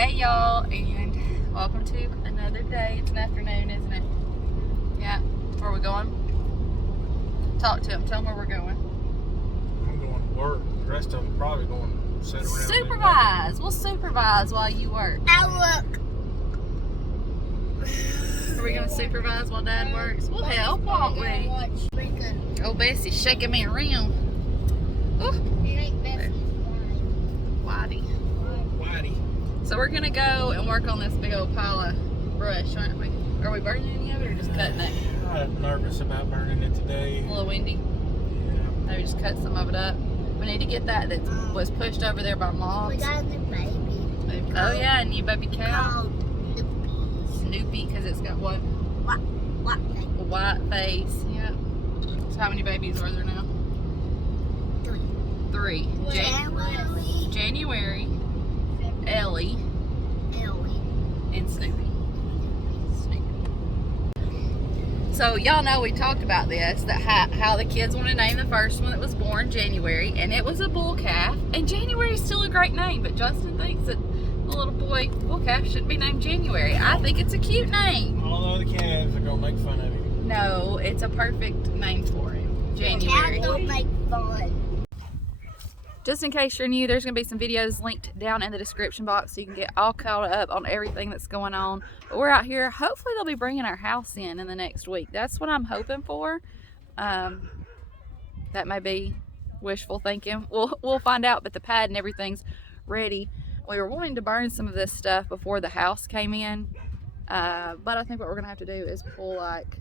Hey y'all, and welcome to another day. It's an afternoon, isn't it? Yeah. Where are we going? Talk to them. Tell them where we're going. I'm going to work. The rest of them probably going to sit around. Supervise. We'll supervise while you work. I look. Are we going to supervise while Dad works? We'll help, won't we? Oh, Bessie's shaking me around. Ooh. Whitey. So we're going to go and work on this big old pile of brush, aren't we? Are we burning any of it or just cutting it? I'm nervous about burning it today. A little windy. Yeah. Maybe just cut some of it up. We need to get that was pushed over there by Mom. We got a new baby. Oh yeah, a new baby cow. Called Snoopy, because it's got what? What thing? A white face. Yeah. So how many babies are there now? Three. January, Ellie, and Snoopy. So y'all know we talked about this, that how the kids want to name the first one that was born January, and it was a bull calf. And January is still a great name, but Justin thinks that the little boy bull calf shouldn't be named January. I think it's a cute name. All the other calves are going to make fun of him. No, it's a perfect name for him. January. Don't make fun. Just in case you're new, there's going to be some videos linked down in the description box so you can get all caught up on everything that's going on. But we're out here. Hopefully they'll be bringing our house in the next week. That's what I'm hoping for. That may be wishful thinking. We'll find out, but the pad and everything's ready. We were wanting to burn some of this stuff before the house came in. But I think what we're going to have to do is pull like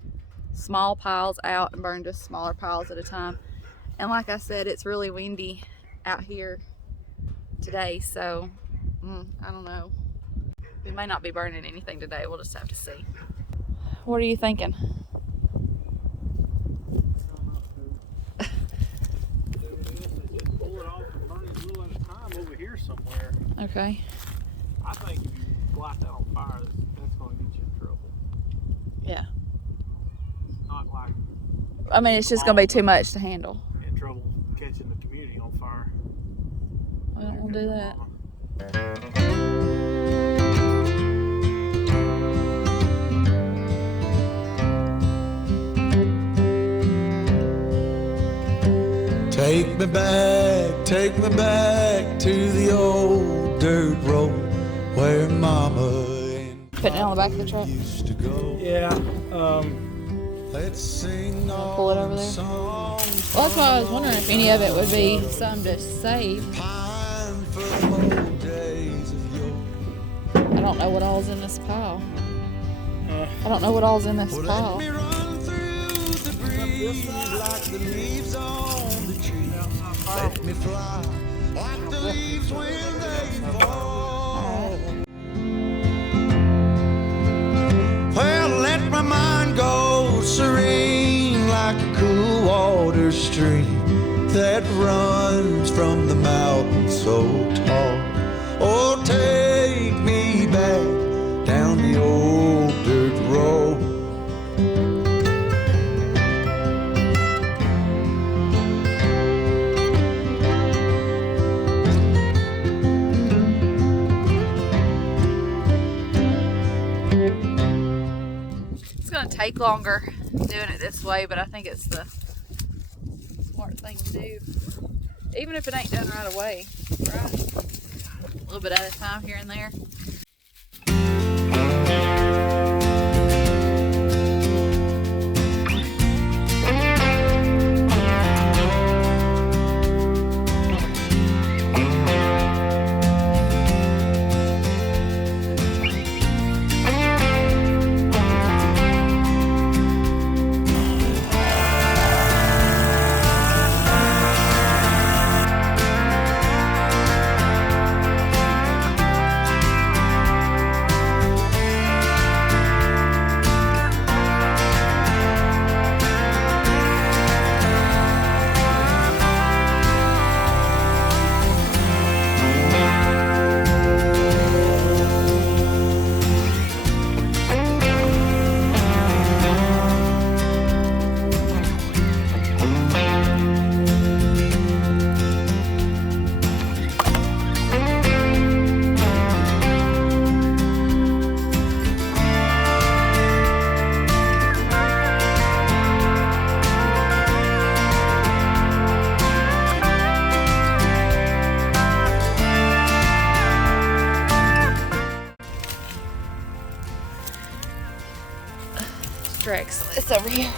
small piles out and burn just smaller piles at a time. And like I said, it's really windy out here today, so I don't know. We may not be burning anything today. We'll just have to see. What are you thinking? Pull it off and burn it a little at a time over here somewhere. Okay. I think if you light that on fire, that's going to get you in trouble. Yeah. Not like I mean, it's just going to be too much to handle. in trouble catching the community on fire. I don't want to do that. Take me back to the old dirt road where Mama and Putting it on the back of the truck. used to go. Yeah. Let's sing Pull it over there. Well, that's why I was wondering if any of it would be some to save. Pine for the old days of yore. I don't know what all's in this pile. I don't know what all's in this Let pile. me run through the breeze like the leaves on the tree. Let me fly like the leaves when they fall. Well, let my mind go serene like a cool water stream that runs from the mountain so tall. Oh, take me back down the old dirt road. It's going to take longer doing it this way, but I think it's the smart thing to do. Even if it ain't done right away, right? A little bit at a time here and there. mix this over here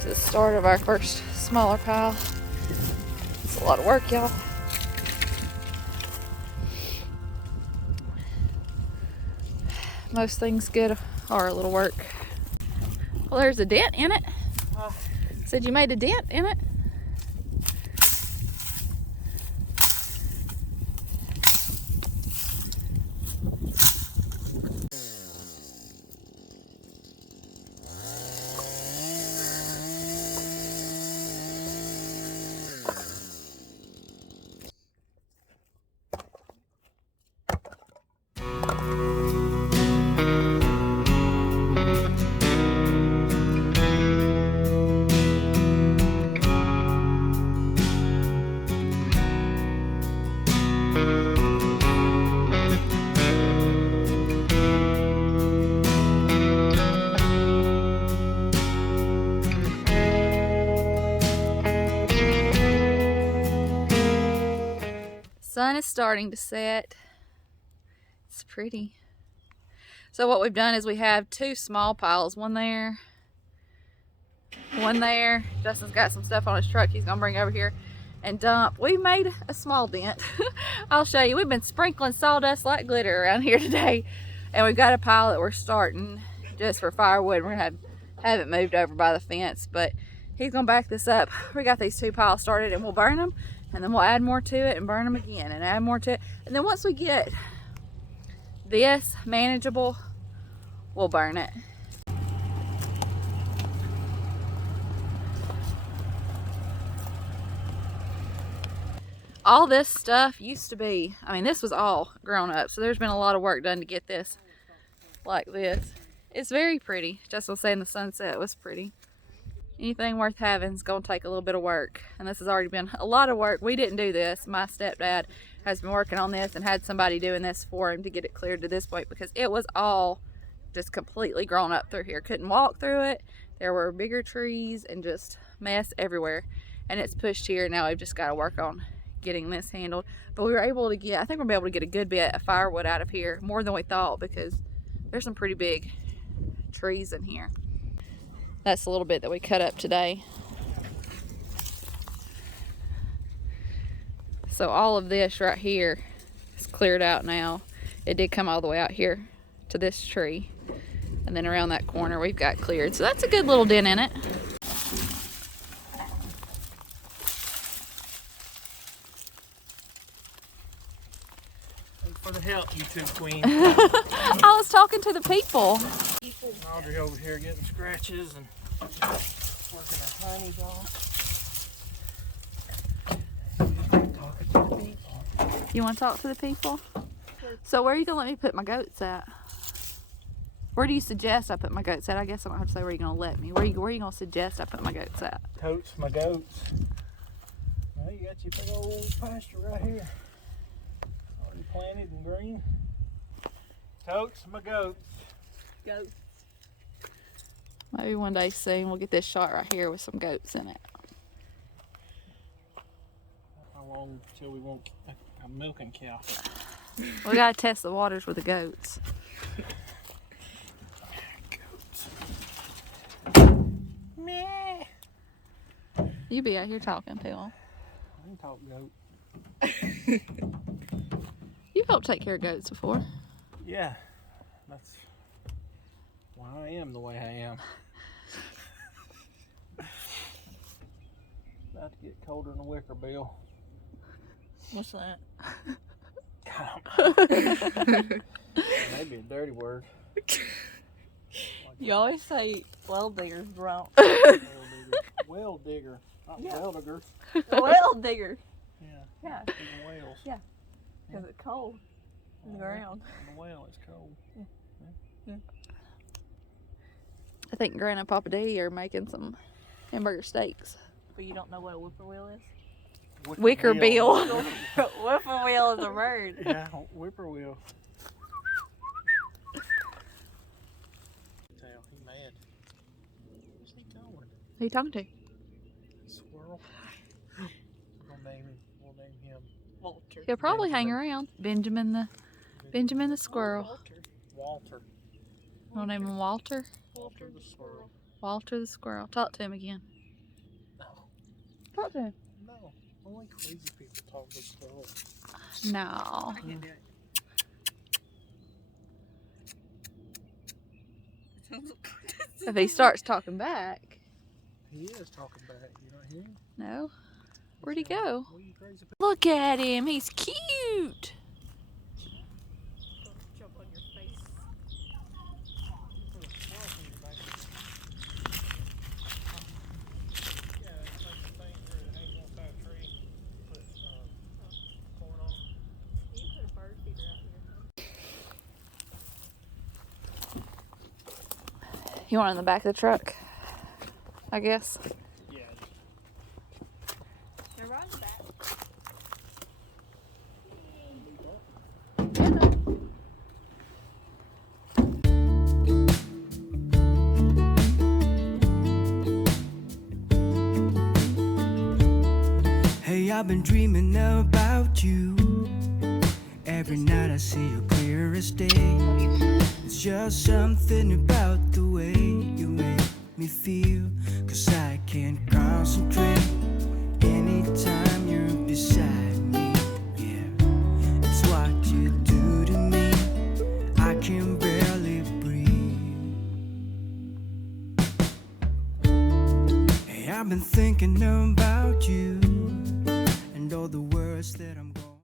to the start of our first smaller pile. It's a lot of work, y'all. Most things good are a little work. Well, there's a dent in it. Said you made a dent in it. Sun is starting to set. It's pretty. So what we've done is we have two small piles, one there, one there. Justin's got some stuff on his truck he's gonna bring over here and dump. We made a small dent. I'll show you. We've been sprinkling sawdust like glitter around here today, and we've got a pile that we're starting just for firewood. We're gonna have it moved over by the fence, but he's gonna back this up. We got these two piles started, and we'll burn them, and then we'll add more to it and burn them again and add more to it. And then once we get this manageable, we'll burn it. All this stuff used to be, I mean, this was all grown up, so there's been a lot of work done to get this like this. It's very pretty. Just was saying the sunset was pretty. Anything worth having is going to take a little bit of work, and this has already been a lot of work. We didn't do this. My stepdad has been working on this and had somebody doing this for him to get it cleared to this point, because it was all just completely grown up through here. Couldn't walk through it. There were bigger trees and just mess everywhere, and it's pushed here. Now we've just got to work on getting this handled, but we were able to get, I think we'll be able to get a good bit of firewood out of here, more than we thought, because there's some pretty big trees in here. That's a little bit that we cut up today. So all of this right here is cleared out now. It did come all the way out here to this tree, and then around that corner we've got cleared. So that's a good little dent in it. Thanks for the help, YouTube queen. I was talking to the people. Audrey over here getting scratches and working her honeys off. You want to talk to the people? So where are you going to let me put my goats at? Where do you suggest I put my goats at? I guess I don't have to say where you're going to let me. Where are you going to suggest I put my goats at? Totes my goats. Well, you got your big old pasture right here. Already planted and green. Totes my goats. Goats. Maybe one day soon we'll get this shot right here with some goats in it. How long till we want a milking cow? We gotta test the waters with the goats. Meh. You be out here talking to them. I can talk goat. You've helped take care of goats before. Yeah, that's why I am the way I am. About to get colder than a wicker bill. What's that? Maybe a dirty word. You always say well diggers wrong. Well digger. Not Yeah. well digger. Well digger. Yeah. Yeah. Digging wells. Yeah. Because it's cold in the ground. In the well, it's cold. I think Grandma and Papa D are making some hamburger steaks. But you don't know what a whippoorwill is? Wicker bill. Whippoorwill is a bird. Yeah, whippoorwill. Tell, he mad. Where's he going? Who you talking to? Squirrel. We'll name him Walter. He'll probably hang around. Benjamin the squirrel. Walter. We'll name him Walter. Walter the squirrel. Walter the squirrel. Talk to him again. No. Talk to him. No. Only crazy people talk to squirrels. No. I can't do it. If he starts talking back. He is talking back. You don't hear him? No. Where'd he go? What are you crazy people? Look at him. He's cute. Jump on your face. Put a squirrel in your back. Yeah, it's like the thing where it hangs on a tree. Put corn on. You can put a bird feeder out here. You want it in the back of the truck? I guess. Yeah. They're right in the back. Hey, I've been dreaming about you. Every night I see you clear as day. It's just something about the way you make me feel. 'Cause I can't concentrate anytime you're beside me. Yeah, it's what you do to me. I can barely breathe. Hey, I've been thinking about you and all the words that I'm going